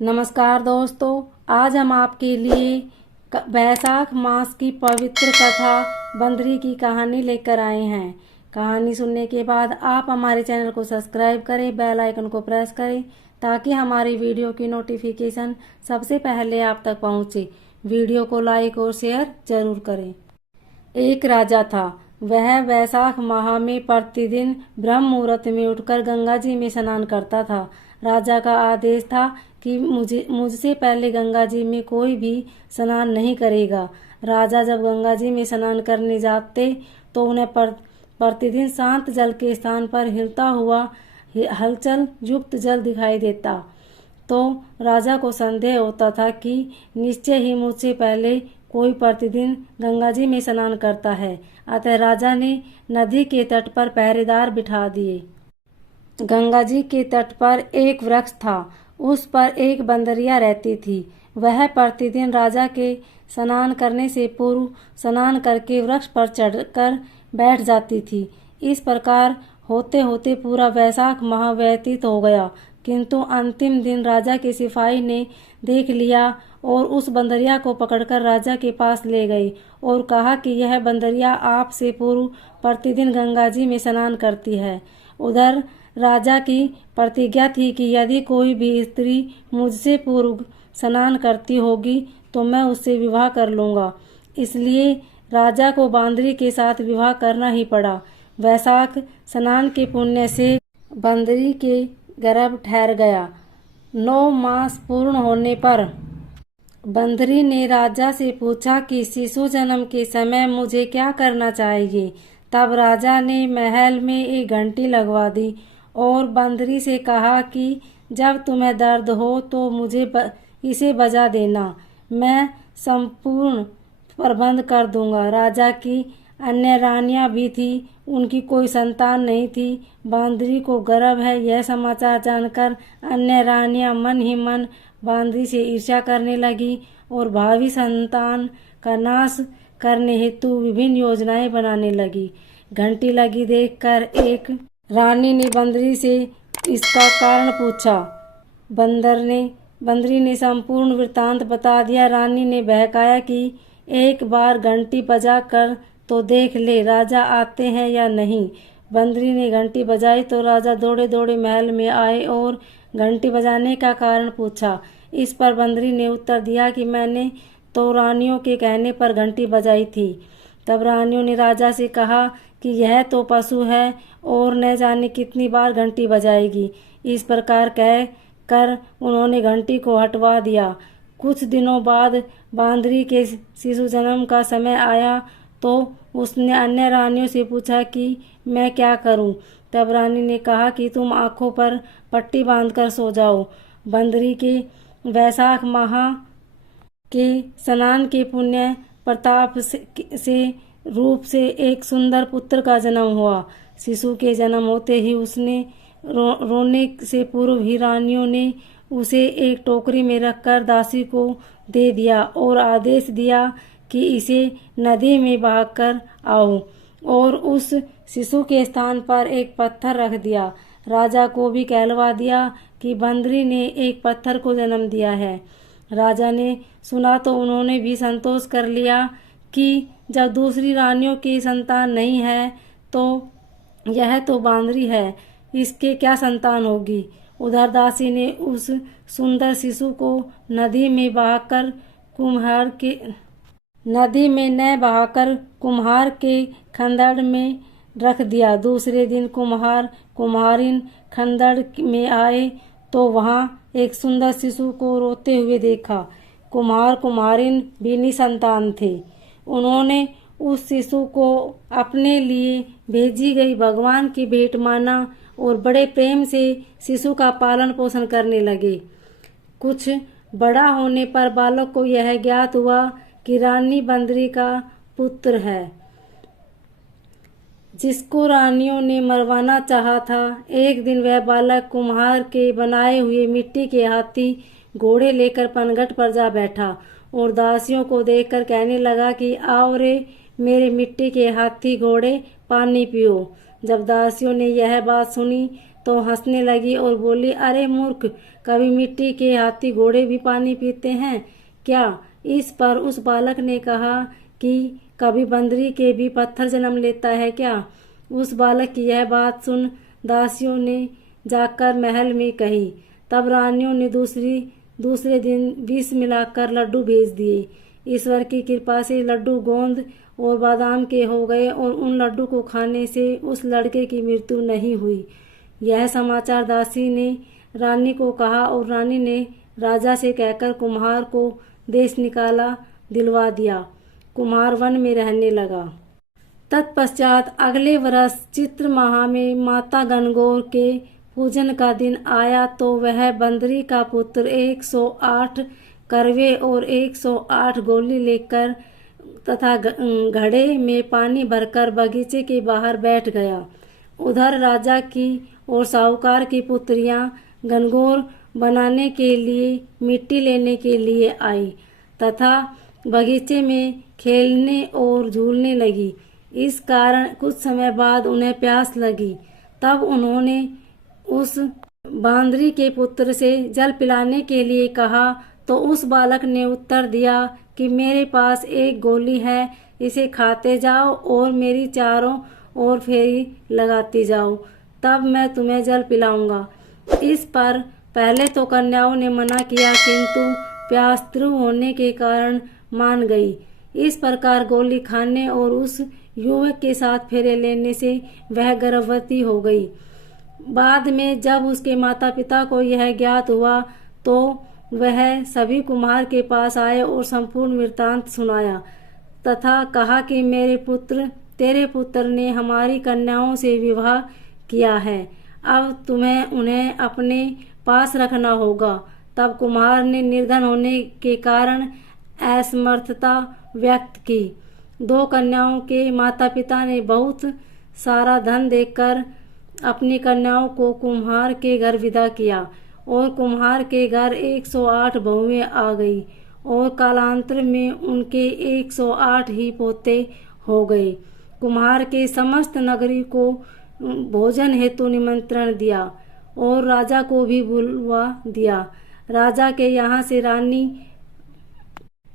नमस्कार दोस्तों, आज हम आपके लिए वैशाख मास की पवित्र कथा बंदरी की कहानी लेकर आए हैं। कहानी सुनने के बाद आप हमारे चैनल को सब्सक्राइब करें, बेल आइकन को प्रेस करें ताकि हमारी वीडियो की नोटिफिकेशन सबसे पहले आप तक पहुंचे। वीडियो को लाइक और शेयर जरूर करें। एक राजा था। वह वैशाख माह में प्रतिदिन ब्रह्म मुहूर्त में उठकर गंगा जी में स्नान करता था। राजा का आदेश था कि मुझसे पहले गंगा जी में कोई भी स्नान नहीं करेगा। राजा जब गंगा जी में स्नान करने जाते तो उन्हें प्रतिदिन शांत जल के स्थान पर हिलता हुआ हलचल युक्त जल दिखाई देता। तो राजा को संदेह होता था कि निश्चय ही मुझसे पहले कोई प्रतिदिन गंगा जी में स्नान करता है। अतः राजा ने नदी के तट पर पहरेदार बिठा दिए। गंगा जी के तट पर एक वृक्ष था। उस पर एक बंदरिया रहती थी। वह प्रतिदिन राजा के स्नान करने से पूर्व स्नान करके वृक्ष पर चढ़कर बैठ जाती थी। इस प्रकार होते होते पूरा वैशाख माह व्यतीत हो गया, किंतु अंतिम दिन राजा के सिपाही ने देख लिया और उस बंदरिया को पकड़कर राजा के पास ले गए और कहा कि यह बंदरिया आपसे पूर्व प्रतिदिन गंगा जी में स्नान करती है। उधर राजा की प्रतिज्ञा थी कि यदि कोई भी स्त्री मुझसे पूर्व स्नान करती होगी तो मैं उससे विवाह कर लूँगा। इसलिए राजा को बांदरी के साथ विवाह करना ही पड़ा। वैशाख स्नान के पुण्य से बंदरी के गर्भ ठहर गया। 9 मास पूर्ण होने पर बंदरी ने राजा से पूछा कि शिशु जन्म के समय मुझे क्या करना चाहिए। तब राजा ने महल में एक घंटी लगवा दी और बंदरी से कहा कि जब तुम्हें दर्द हो तो मुझे इसे बजा देना, मैं संपूर्ण प्रबंध कर दूंगा। राजा की अन्य रानियां भी थी, उनकी कोई संतान नहीं थी। बांदरी को गर्भ है यह समाचार जानकर अन्य रानियां मन ही मन बांदरी से ईर्ष्या करने लगी और भावी संतान का नाश करने हेतु विभिन्न योजनाएं बनाने लगी। घंटी लगी देखकर एक रानी ने बंदरी से इसका कारण पूछा। बंदरी ने संपूर्ण वृत्तांत बता दिया। रानी ने बहकाया कि एक बार घंटी बजा कर तो देख ले राजा आते हैं या नहीं। बंदरी ने घंटी बजाई तो राजा दौड़े दौड़े महल में आए और घंटी बजाने का कारण पूछा। इस पर बंदरी ने उत्तर दिया कि मैंने तो रानियों के कहने पर घंटी बजाई थी। तब रानियों ने राजा से कहा कि यह तो पशु है और न जाने कितनी बार घंटी बजाएगी। इस प्रकार कह कर उन्होंने घंटी को हटवा दिया। कुछ दिनों बाद बांदरी के शिशु जन्म का समय आया तो उसने अन्य रानियों से पूछा कि मैं क्या करूं। तब रानी ने कहा कि तुम आंखों पर पट्टी बांधकर सो जाओ। बंदरी के वैशाख माह के स्नान के पुण्य प्रताप से रूप से एक सुंदर पुत्र का जन्म हुआ। शिशु के जन्म होते ही उसने रोने से पूर्व ही रानियों ने उसे एक टोकरी में रखकर दासी को दे दिया और आदेश दिया कि इसे नदी में बहाकर आओ और उस शिशु के स्थान पर एक पत्थर रख दिया। राजा को भी कहलवा दिया कि बंदरी ने एक पत्थर को जन्म दिया है। राजा ने सुना तो उन्होंने भी संतोष कर लिया कि जब दूसरी रानियों की संतान नहीं है तो यह तो बांदरी है, इसके क्या संतान होगी। उधर दासी ने उस सुंदर शिशु को नदी में बहाकर कुम्हार के खंदड़ में रख दिया। दूसरे दिन कुम्हारिन खंदड़ में आए तो वहां एक सुंदर शिशु को रोते हुए देखा। कुम्हारिन भी निसंतान थे। उन्होंने उस शिशु को अपने लिए भेजी गई भगवान की भेंट माना और बड़े प्रेम से शिशु का पालन पोषण करने लगे। कुछ बड़ा होने पर बालक को यह ज्ञात हुआ कि रानी बंदरी का पुत्र है, जिसको रानियों ने मरवाना चाहा था। एक दिन वह बालक कुम्हार के बनाए हुए मिट्टी के हाथी घोड़े लेकर पनघट पर जा बैठा और दासियों को देखकर कहने लगा कि आओ रे मेरे मिट्टी के हाथी घोड़े, पानी पियो। जब दासियों ने यह बात सुनी तो हंसने लगी और बोली, अरे मूर्ख, कभी मिट्टी के हाथी घोड़े भी पानी पीते हैं क्या? इस पर उस बालक ने कहा कि कभी बंदरी के भी पत्थर जन्म लेता है क्या? उस बालक की यह बात सुन दासियों ने जाकर महल में कही। तब रानियों ने दूसरे दिन विष मिलाकर लड्डू भेज दिए। ईश्वर की कृपा से लड्डू गोंद और बादाम के हो गए और उन लड्डू को खाने से उस लड़के की मृत्यु नहीं हुई। यह समाचार दासी ने रानी को कहा और रानी ने राजा से कहकर कुम्हार को देश निकाला दिलवा दिया। कुम्हार वन में रहने लगा। तत्पश्चात अगले वर्ष चित्र माह में माता गणगौर के पूजन का दिन आया तो वह बंदरी का पुत्र 108 करवे और 108 गोली लेकर तथा घड़े में पानी भरकर बगीचे के बाहर बैठ गया। उधर राजा की और साहूकार की पुत्रियां गणगौर बनाने के लिए मिट्टी लेने के लिए आई तथा बगीचे में खेलने और झूलने लगी। इस कारण कुछ समय बाद उन्हें प्यास लगी। तब उन्होंने उस बांदरी के पुत्र से जल पिलाने के लिए कहा तो उस बालक ने उत्तर दिया कि मेरे पास एक गोली है, इसे खाते जाओ और मेरी चारों ओर फेरी लगाती जाओ, तब मैं तुम्हें जल पिलाऊंगा। इस पर पहले तो कन्याओं ने मना किया, किंतु प्यास तीव्र होने के कारण मान गई। इस प्रकार गोली खाने और उस युवक के साथ फेरे लेने से वह गर्भवती हो गई। बाद में जब उसके माता पिता को यह ज्ञात हुआ तो वह सभी कुम्हार के पास आए और संपूर्ण वृत्तांत सुनाया तथा कहा कि तेरे पुत्र ने हमारी कन्याओं से विवाह किया है, अब तुम्हें उन्हें अपने पास रखना होगा। तब कुम्हार ने निर्धन होने के कारण असमर्थता व्यक्त की। 2 कन्याओं के माता पिता ने बहुत सारा धन देकर अपनी कन्याओं को कुम्हार के घर विदा किया और कुम्हार के घर 108 बहुएं आ गई और कालांतर में उनके 108 ही पोते हो गए। कुम्हार के समस्त नगरी को भोजन हेतु निमंत्रण दिया और राजा को भी बुलवा दिया। राजा के यहाँ से रानी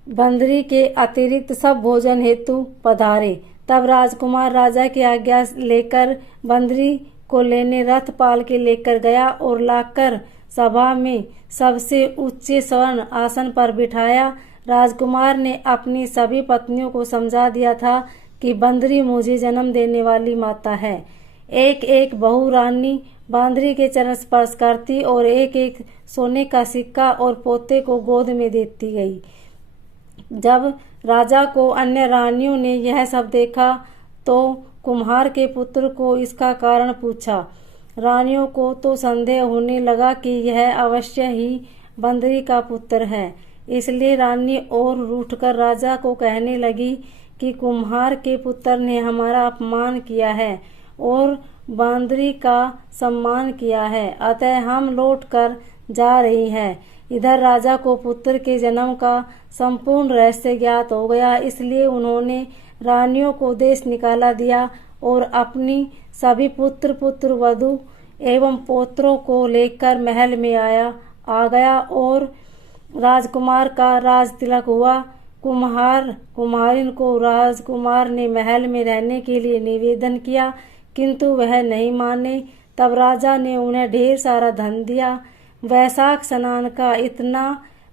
बंदरी के अतिरिक्त सब भोजन हेतु पधारे। तब राजकुमार राजा की आज्ञा लेकर बंदरी को लेने रथ पाल के लेकर गया और लाकर सभा में सबसे ऊंचे स्वर्ण आसन पर बिठाया। राजकुमार ने अपनी सभी पत्नियों को समझा दिया था कि बंदरी मुझे जन्म देने वाली माता है। एक एक बहू रानी बंदरी के चरण स्पर्श करती और एक एक सोने का सिक्का और पोते को गोद में देती गई। जब राजा को अन्य रानियों ने यह सब देखा तो कुम्हार के पुत्र को इसका कारण पूछा। रानियों को तो संदेह होने लगा कि यह अवश्य ही बंदरी का पुत्र है, इसलिए रानी और रूठकर राजा को कहने लगी कि कुम्हार के पुत्र ने हमारा अपमान किया है और बंदरी का सम्मान किया है, अतः हम लौट कर जा रही हैं। इधर राजा को पुत्र के जन्म का संपूर्ण रहस्य ज्ञात हो गया, इसलिए उन्होंने रानियों को देश निकाला दिया और अपनी सभी पुत्र वधू एवं पोत्रों को लेकर महल में आ गया और राजकुमार का राज तिलक हुआ। कुम्हारिन को राजकुमार ने महल में रहने के लिए निवेदन किया, किंतु वह नहीं माने। तब राजा ने उन्हें ढेर सारा धन दिया। वैशाख स्नान का इतना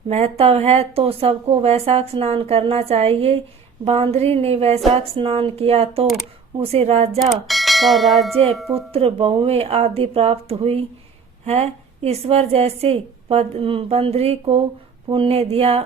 महत्व है तो सबको वैशाख स्नान करना चाहिए। बांदरी ने वैशाख स्नान किया तो उसे राजा का राज्य, पुत्र, बहुएं आदि प्राप्त हुई है। ईश्वर जैसे बंदरी को पुण्य दिया,